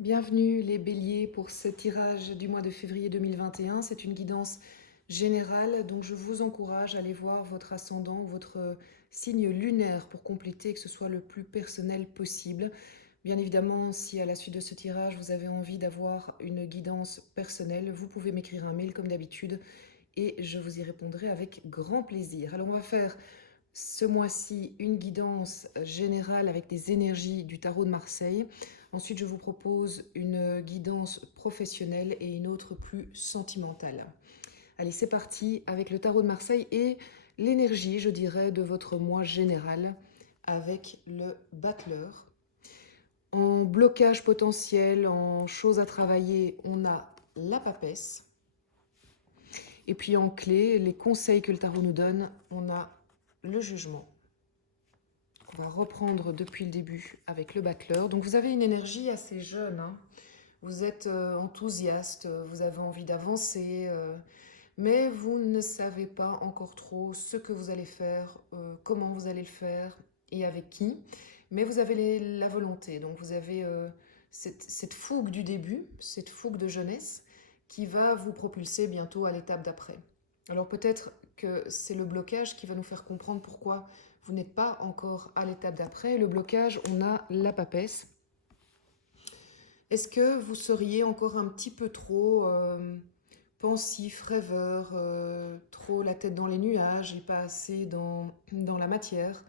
Bienvenue les béliers pour ce tirage du mois de février 2021. C'est une guidance générale, donc je vous encourage à aller voir votre ascendant, votre signe lunaire pour compléter, que ce soit le plus personnel possible. Bien évidemment, si à la suite de ce tirage, vous avez envie d'avoir une guidance personnelle, vous pouvez m'écrire un mail comme d'habitude et je vous y répondrai avec grand plaisir. Alors on va faire ce mois-ci une guidance générale avec des énergies du tarot de Marseille. Ensuite, je vous propose une guidance professionnelle et une autre plus sentimentale. Allez, c'est parti avec le tarot de Marseille et l'énergie, je dirais, de votre mois général avec le battleur. En blocage potentiel, en choses à travailler, on a la papesse. Et puis en clé, les conseils que le tarot nous donne, on a le jugement. On va reprendre depuis le début avec le battleur. Donc vous avez une énergie assez jeune, hein. Vous êtes enthousiaste, vous avez envie d'avancer, mais vous ne savez pas encore trop ce que vous allez faire, comment vous allez le faire et avec qui. Mais vous avez la volonté, donc vous avez cette fougue du début, cette fougue de jeunesse qui va vous propulser bientôt à l'étape d'après. Alors peut-être que c'est le blocage qui va nous faire comprendre pourquoi vous n'êtes pas encore à l'étape d'après. Le blocage, on a la papesse. Est-ce que vous seriez encore un petit peu trop pensif, rêveur, trop la tête dans les nuages et pas assez dans la matière?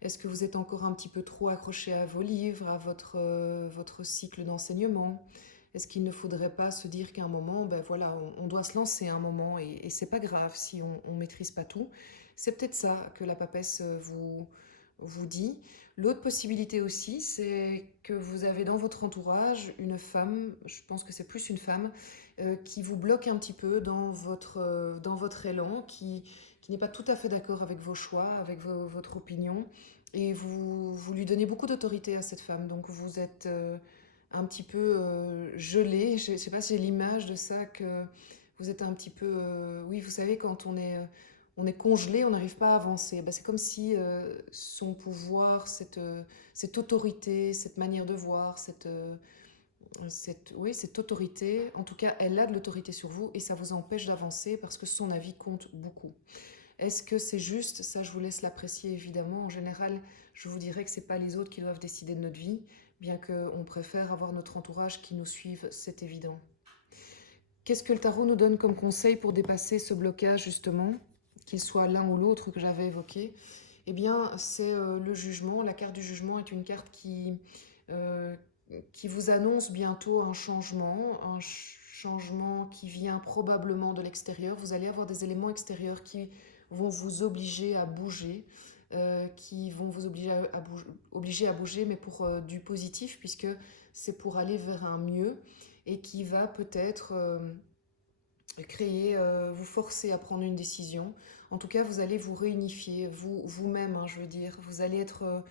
Est-ce que vous êtes encore un petit peu trop accroché à vos livres, à votre cycle d'enseignement? Est-ce qu'il ne faudrait pas se dire qu'à un moment, ben voilà, on doit se lancer un moment et c'est pas grave si on ne maîtrise pas tout. C'est peut-être ça que la papesse vous dit. L'autre possibilité aussi, c'est que vous avez dans votre entourage une femme, je pense que c'est plus une femme, qui vous bloque un petit peu dans votre élan, qui n'est pas tout à fait d'accord avec vos choix, avec votre opinion, et vous lui donnez beaucoup d'autorité à cette femme. Donc vous êtes un petit peu gelé. Je ne sais pas si j'ai l'image de ça, que vous êtes un petit peu... oui, vous savez, quand on est congelé, on n'arrive pas à avancer. Ben, c'est comme si son pouvoir, cette autorité, cette manière de voir, oui, cette autorité, en tout cas, elle a de l'autorité sur vous et ça vous empêche d'avancer parce que son avis compte beaucoup. Est-ce que c'est juste? Ça, je vous laisse l'apprécier évidemment. En général, je vous dirais que ce n'est pas les autres qui doivent décider de notre vie, bien qu'on préfère avoir notre entourage qui nous suive, c'est évident. Qu'est-ce que le tarot nous donne comme conseil pour dépasser ce blocage justement, qu'il soit l'un ou l'autre que j'avais évoqué? Eh bien, c'est le jugement. La carte du jugement est une carte euh, qui vous annonce bientôt un changement qui vient probablement de l'extérieur. Vous allez avoir des éléments extérieurs qui vont vous obliger à bouger, qui vont vous obliger à bouger, mais pour du positif, puisque c'est pour aller vers un mieux et qui va peut-être vous forcer à prendre une décision. En tout cas, vous allez vous réunifier, vous-même, hein, je veux dire. Vous allez être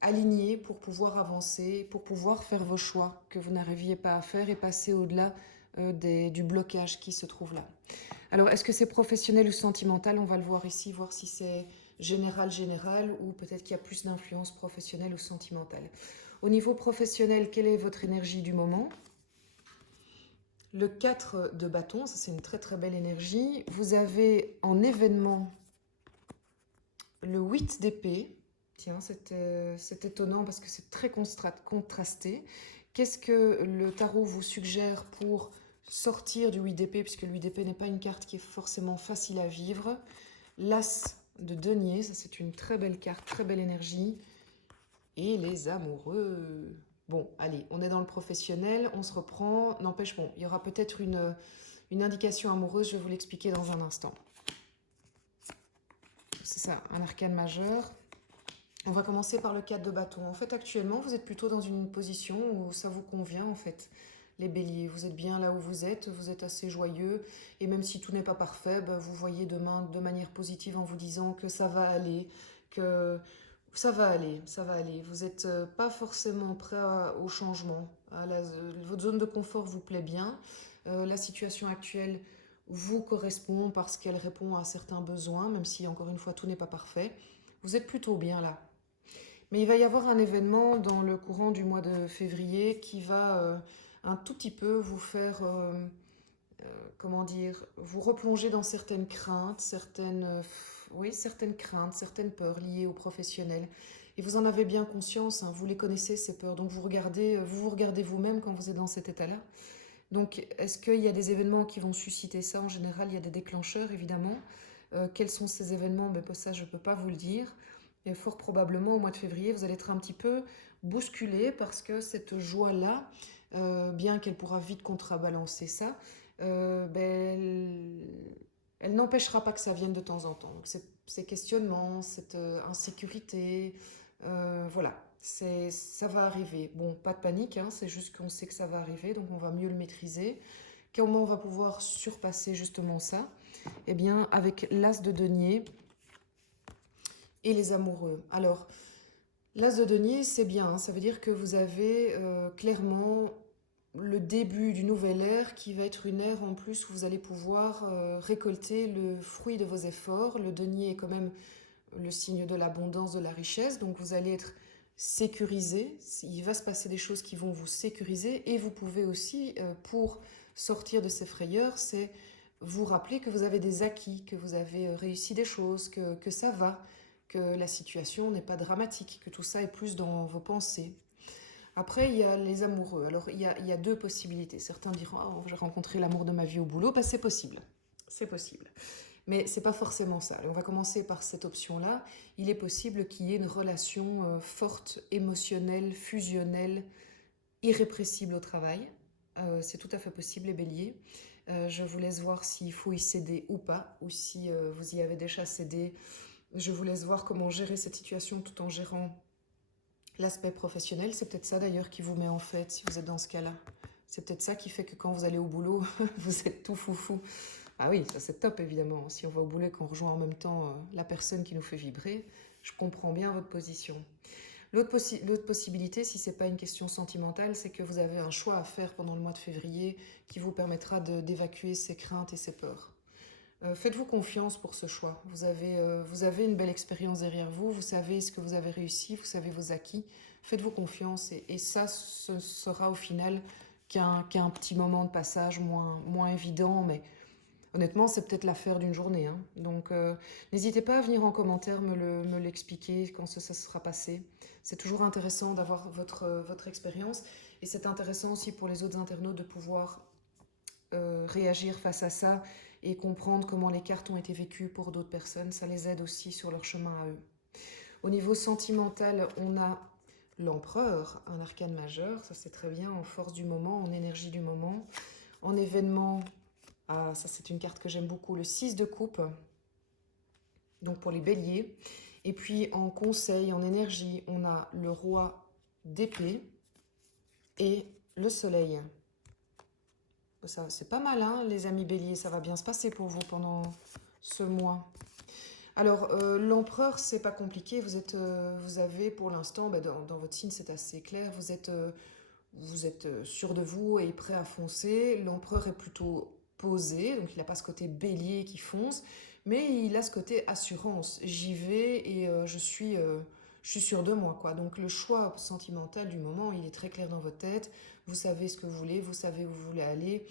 aligné pour pouvoir avancer, pour pouvoir faire vos choix que vous n'arriviez pas à faire et passer au-delà du blocage qui se trouve là. Alors, est-ce que c'est professionnel ou sentimental? On va le voir ici, voir si c'est général ou peut-être qu'il y a plus d'influence professionnelle ou sentimentale. Au niveau professionnel, quelle est votre énergie du moment? Le 4 de bâton, ça c'est une très très belle énergie. Vous avez en événement le 8 d'épée. Tiens, c'est étonnant parce que c'est très contrasté. Qu'est-ce que le tarot vous suggère pour sortir du 8 d'épée, puisque le 8 d'épée n'est pas une carte qui est forcément facile à vivre? L'As de denier, ça c'est une très belle carte, très belle énergie. Et les amoureux. Bon, allez, on est dans le professionnel, on se reprend. N'empêche, bon, il y aura peut-être une indication amoureuse, je vais vous l'expliquer dans un instant. C'est ça, un arcane majeur. On va commencer par le 4 de bâton. En fait, actuellement, vous êtes plutôt dans une position où ça vous convient, en fait, les béliers. Vous êtes bien là où vous êtes assez joyeux. Et même si tout n'est pas parfait, ben, vous voyez demain de manière positive en vous disant que ça va aller, que ça va aller, ça va aller. Vous n'êtes pas forcément prêt au changement. Votre zone de confort vous plaît bien. La situation actuelle vous correspond parce qu'elle répond à certains besoins, même si, encore une fois, tout n'est pas parfait. Vous êtes plutôt bien là. Mais il va y avoir un événement dans le courant du mois de février qui va un tout petit peu vous faire, comment dire, vous replonger dans certaines craintes, oui, certaines craintes, certaines peurs liées aux professionnels. Et vous en avez bien conscience, hein, vous les connaissez ces peurs. Donc vous regardez vous-même quand vous êtes dans cet état-là. Donc, est-ce qu'il y a des événements qui vont susciter ça? En général, il y a des déclencheurs, évidemment. Quels sont ces événements? Ben, ça, je ne peux pas vous le dire. Et fort probablement, au mois de février, vous allez être un petit peu bousculé parce que cette joie-là, bien qu'elle pourra vite contrebalancer ça, ben, elle n'empêchera pas que ça vienne de temps en temps. Donc, ces questionnements, cette insécurité, voilà, ça va arriver. Bon, pas de panique, hein, c'est juste qu'on sait que ça va arriver, donc on va mieux le maîtriser. Comment on va pouvoir surpasser justement ça? Eh bien, avec l'as de denier et les amoureux. Alors, l'as de denier, c'est bien, hein, ça veut dire que vous avez clairement le début d'une nouvelle ère qui va être une ère en plus où vous allez pouvoir récolter le fruit de vos efforts. Le denier est quand même le signe de l'abondance, de la richesse, donc vous allez être sécurisé. Il va se passer des choses qui vont vous sécuriser et vous pouvez aussi, pour sortir de ces frayeurs, c'est vous rappeler que vous avez des acquis, que vous avez réussi des choses, que ça va, que la situation n'est pas dramatique, que tout ça est plus dans vos pensées. Après, il y a les amoureux. Alors, il y a deux possibilités. Certains diront, oh, j'ai rencontré l'amour de ma vie au boulot. Ben, c'est possible. C'est possible. Mais c'est pas forcément ça. On va commencer par cette option-là. Il est possible qu'il y ait une relation forte, émotionnelle, fusionnelle, irrépressible au travail. C'est tout à fait possible, les béliers. Je vous laisse voir s'il faut y céder ou pas, ou si vous y avez déjà cédé. Je vous laisse voir comment gérer cette situation tout en gérant l'aspect professionnel. C'est peut-être ça d'ailleurs qui vous met en fête si vous êtes dans ce cas-là. C'est peut-être ça qui fait que quand vous allez au boulot, vous êtes tout foufou. Ah oui, ça c'est top évidemment. Si on va au boulot et qu'on rejoint en même temps la personne qui nous fait vibrer, je comprends bien votre position. L'autre possibilité, si ce n'est pas une question sentimentale, c'est que vous avez un choix à faire pendant le mois de février qui vous permettra d'évacuer ces craintes et ces peurs. Faites-vous confiance pour ce choix. Vous avez une belle expérience derrière vous, vous savez ce que vous avez réussi, vous savez vos acquis. Faites-vous confiance et ça, ce sera au final qu'un petit moment de passage moins évident, mais honnêtement, c'est peut-être l'affaire d'une journée, hein. Donc, n'hésitez pas à venir en commentaire me l'expliquer quand ça sera passé. C'est toujours intéressant d'avoir votre expérience. Et c'est intéressant aussi pour les autres internautes de pouvoir réagir face à ça et comprendre comment les cartes ont été vécues pour d'autres personnes. Ça les aide aussi sur leur chemin à eux. Au niveau sentimental, on a l'empereur, un arcane majeur. Ça, c'est très bien, en force du moment, en énergie du moment. En événement... Ah, ça c'est une carte que j'aime beaucoup, le 6 de coupe, donc pour les béliers. Et puis en conseil, en énergie, on a le roi d'épée et le soleil. Ça, c'est pas mal, hein, les amis béliers, ça va bien se passer pour vous pendant ce mois. Alors, l'empereur, c'est pas compliqué, vous avez pour l'instant, dans votre signe c'est assez clair, vous êtes sûr de vous et prêt à foncer. L'empereur est plutôt posé, donc il n'a pas ce côté bélier qui fonce, mais il a ce côté assurance. J'y vais et je suis sûr de moi, quoi. Donc le choix sentimental du moment, il est très clair dans votre tête. Vous savez ce que vous voulez, vous savez où vous voulez aller.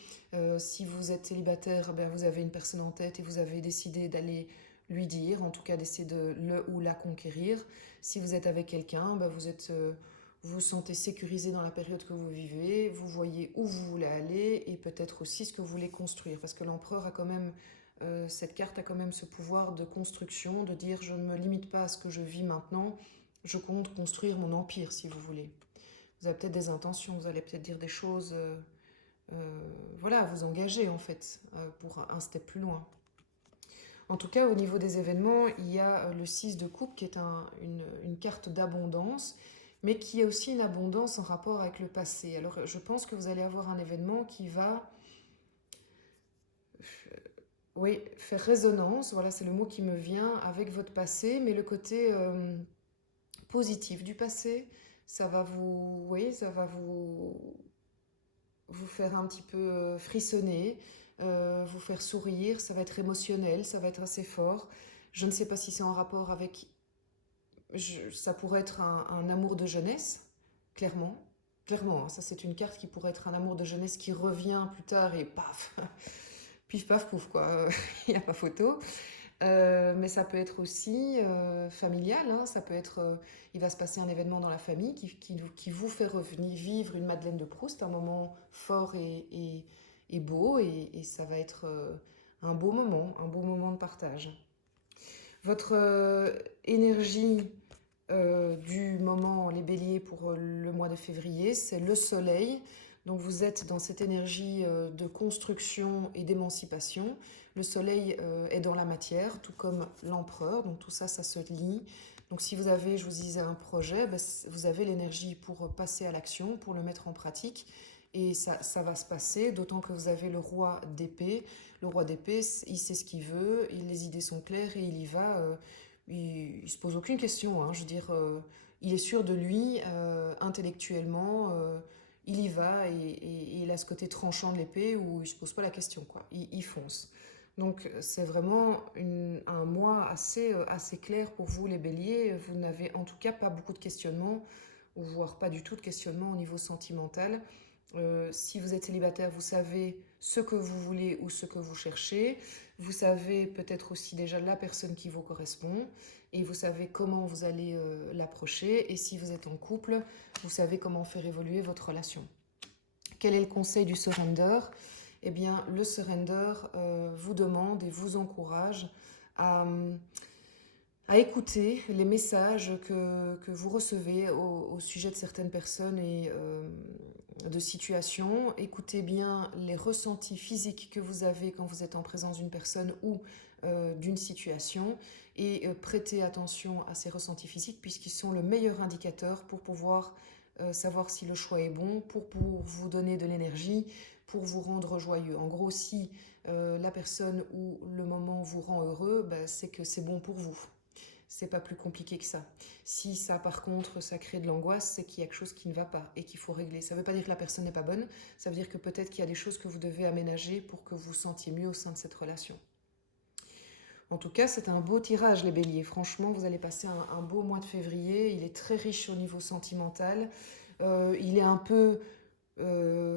Si vous êtes célibataire, ben, vous avez une personne en tête et vous avez décidé d'aller lui dire, en tout cas d'essayer de le ou la conquérir. Si vous êtes avec quelqu'un, ben, vous vous sentez sécurisé dans la période que vous vivez, vous voyez où vous voulez aller et peut-être aussi ce que vous voulez construire. Parce que l'empereur a quand même, cette carte a quand même ce pouvoir de construction, de dire je ne me limite pas à ce que je vis maintenant, je compte construire mon empire si vous voulez. Vous avez peut-être des intentions, vous allez peut-être dire des choses, voilà, vous engager en fait pour un step plus loin. En tout cas, au niveau des événements, il y a le 6 de coupe qui est une carte d'abondance, mais qui a aussi une abondance en rapport avec le passé. Alors, je pense que vous allez avoir un événement qui va oui, faire résonance, voilà, c'est le mot qui me vient, avec votre passé, mais le côté positif du passé, ça va vous, oui, ça va vous faire un petit peu frissonner, vous faire sourire, ça va être émotionnel, ça va être assez fort. Je ne sais pas si c'est en rapport avec Ça pourrait être un amour de jeunesse, clairement. Clairement, hein, ça c'est une carte qui pourrait être un amour de jeunesse qui revient plus tard et paf, pif paf pouf quoi, il n'y a pas photo. Mais ça peut être aussi familial, hein, ça peut être, il va se passer un événement dans la famille qui vous fait revenir vivre une Madeleine de Proust, un moment fort et beau, et ça va être un beau moment de partage. Votre énergie du moment, les béliers, pour le mois de février, c'est le soleil. Donc vous êtes dans cette énergie de construction et d'émancipation. Le soleil est dans la matière, tout comme l'empereur. Donc tout ça, ça se lie. Donc si vous avez, je vous disais, un projet, ben, vous avez l'énergie pour passer à l'action, pour le mettre en pratique. Et ça va se passer, d'autant que vous avez le roi d'épée. Le roi d'épée, il sait ce qu'il veut, les idées sont claires et il y va. Il se pose aucune question, hein. Je veux dire, il est sûr de lui intellectuellement, il y va et il a ce côté tranchant de l'épée où il se pose pas la question, quoi. Il fonce. Donc c'est vraiment un mois assez clair pour vous les béliers. Vous n'avez en tout cas pas beaucoup de questionnements, ou voire pas du tout de questionnements au niveau sentimental. Si vous êtes célibataire, vous savez ce que vous voulez ou ce que vous cherchez. Vous savez peut-être aussi déjà la personne qui vous correspond et vous savez comment vous allez l'approcher. Et si vous êtes en couple, vous savez comment faire évoluer votre relation. Quel est le conseil du surrender? Eh bien, le surrender vous demande et vous encourage à, à écouter les messages que vous recevez au sujet de certaines personnes et de situations. Écoutez bien les ressentis physiques que vous avez quand vous êtes en présence d'une personne ou d'une situation et prêtez attention à ces ressentis physiques puisqu'ils sont le meilleur indicateur pour pouvoir savoir si le choix est bon, pour vous donner de l'énergie, pour vous rendre joyeux. En gros, si la personne ou le moment vous rend heureux, bah, c'est que c'est bon pour vous. C'est pas plus compliqué que ça. Si ça, par contre, ça crée de l'angoisse, c'est qu'il y a quelque chose qui ne va pas et qu'il faut régler. Ça veut pas dire que la personne n'est pas bonne, ça veut dire que peut-être qu'il y a des choses que vous devez aménager pour que vous vous sentiez mieux au sein de cette relation. En tout cas, c'est un beau tirage, les béliers. Franchement, vous allez passer un beau mois de février. Il est très riche au niveau sentimental. Il est un peu,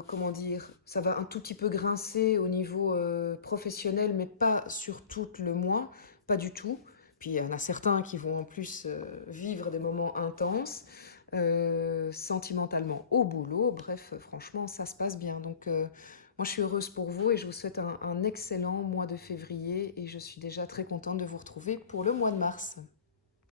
comment dire, ça va un tout petit peu grincer au niveau professionnel, mais pas sur tout le mois, pas du tout. Puis il y en a certains qui vont en plus vivre des moments intenses, sentimentalement au boulot. Bref, franchement, ça se passe bien. Donc moi, je suis heureuse pour vous et je vous souhaite un excellent mois de février et je suis déjà très contente de vous retrouver pour le mois de mars.